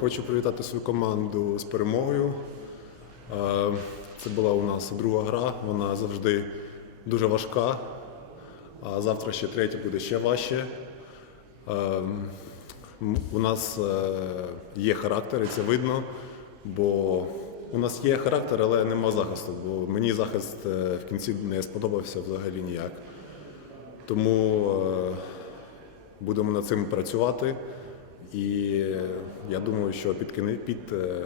хочу привітати свою команду з перемогою. Е, Це була у нас друга гра, вона завжди дуже важка, а завтра ще третя буде ще важче. Е, У нас е, є характер, і це видно, бо у нас є характер, але нема захисту. Бо мені захист в кінці не сподобався взагалі ніяк. Тому будемо над цим працювати. І я думаю, що під кінець, під е,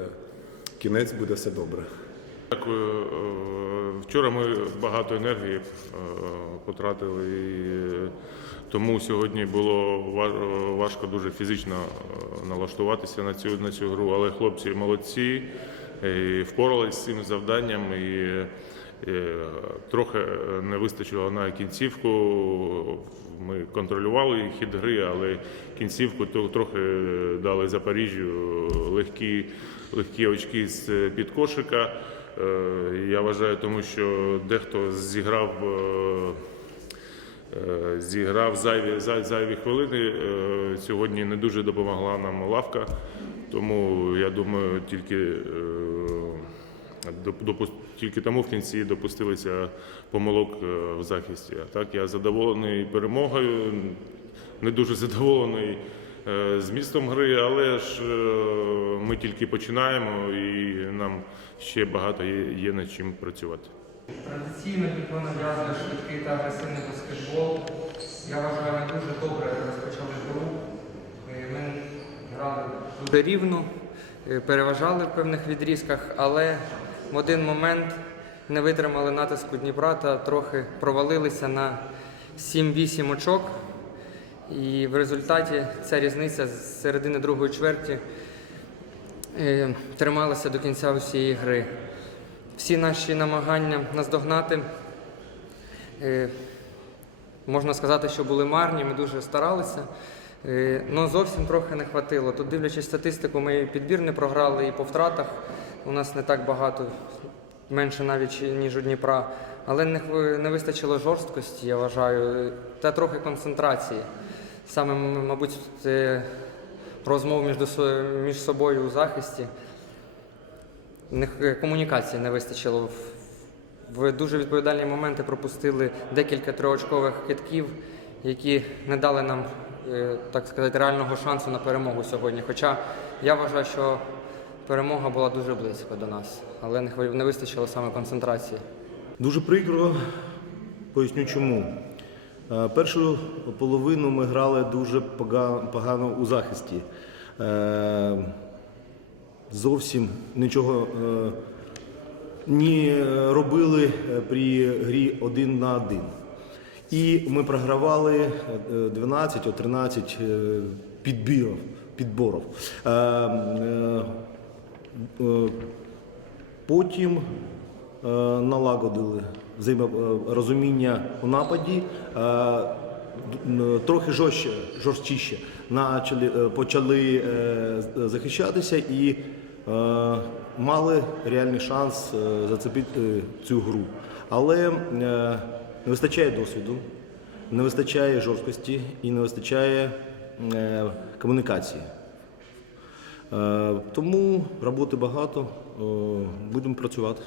кінець буде все добре. Дякую. Е, Вчора ми багато енергії е, потратили, і тому сьогодні було ва- важко дуже фізично налаштуватися на цю, на цю гру, але хлопці молодці, і впоралися з цим завданням. І трохи не вистачило на кінцівку. Ми контролювали хід гри, але кінцівку трохи дали Запоріжжю легкі, легкі очки з під кошика. Е, Я вважаю, тому що дехто зіграв. е, е, Зіграв зайві, зай- зайві хвилини. Е, Сьогодні не дуже допомогла нам лавка, тому я думаю, тільки, е, тільки тому в кінці допустилися помилок е, в захисті. Так я задоволений перемогою, не дуже задоволений е, змістом гри, але ж е, ми тільки починаємо і нам ще багато є, над чим працювати. Традиційно ніхто нав'язує швидкий та агресивний баскетбол. Я вважаю, ми дуже добре розпочали гру. Ми грали дуже рівно, переважали в певних відрізках, але в один момент не витримали натиску Дніпра та трохи провалилися на 7-8 очок. І в результаті ця різниця з середини другої чверті е, трималася до кінця усієї гри. Всі наші намагання наздогнати, е, можна сказати, що були марні, ми дуже старалися. але зовсім трохи не хватило. Тут, дивлячись статистику, ми підбір не програли і по втратах. У нас не так багато, менше навіть ніж у Дніпра. Але не, вистачило жорсткості, я вважаю, та трохи концентрації. Саме, мабуть, розмов між, собою у захисті. Комунікації не вистачило. В- В дуже відповідальні моменти пропустили декілька триочкових китків, які не дали нам, е, так сказати, реального шансу на перемогу сьогодні. Хоча я вважаю, що перемога була дуже близько до нас, але не не вистачило саме концентрації. Дуже прикро, поясню чому. Е, Першу половину ми грали дуже погано у захисті. Е, Зовсім нічого не робили е, при грі один на один. І ми програвали е, 12 о 13 е, підбірів. підборів. Е, Потім е, налагодили взаєморозуміння у нападі, е, д- н- трохи жорстче, жорсткіше почали, е, почали захищатися і мали реальний шанс зацепити цю гру. Але не вистачає досвіду, не вистачає жорсткості і не вистачає комунікації. Е, Тому роботи багато, е, будемо працювати.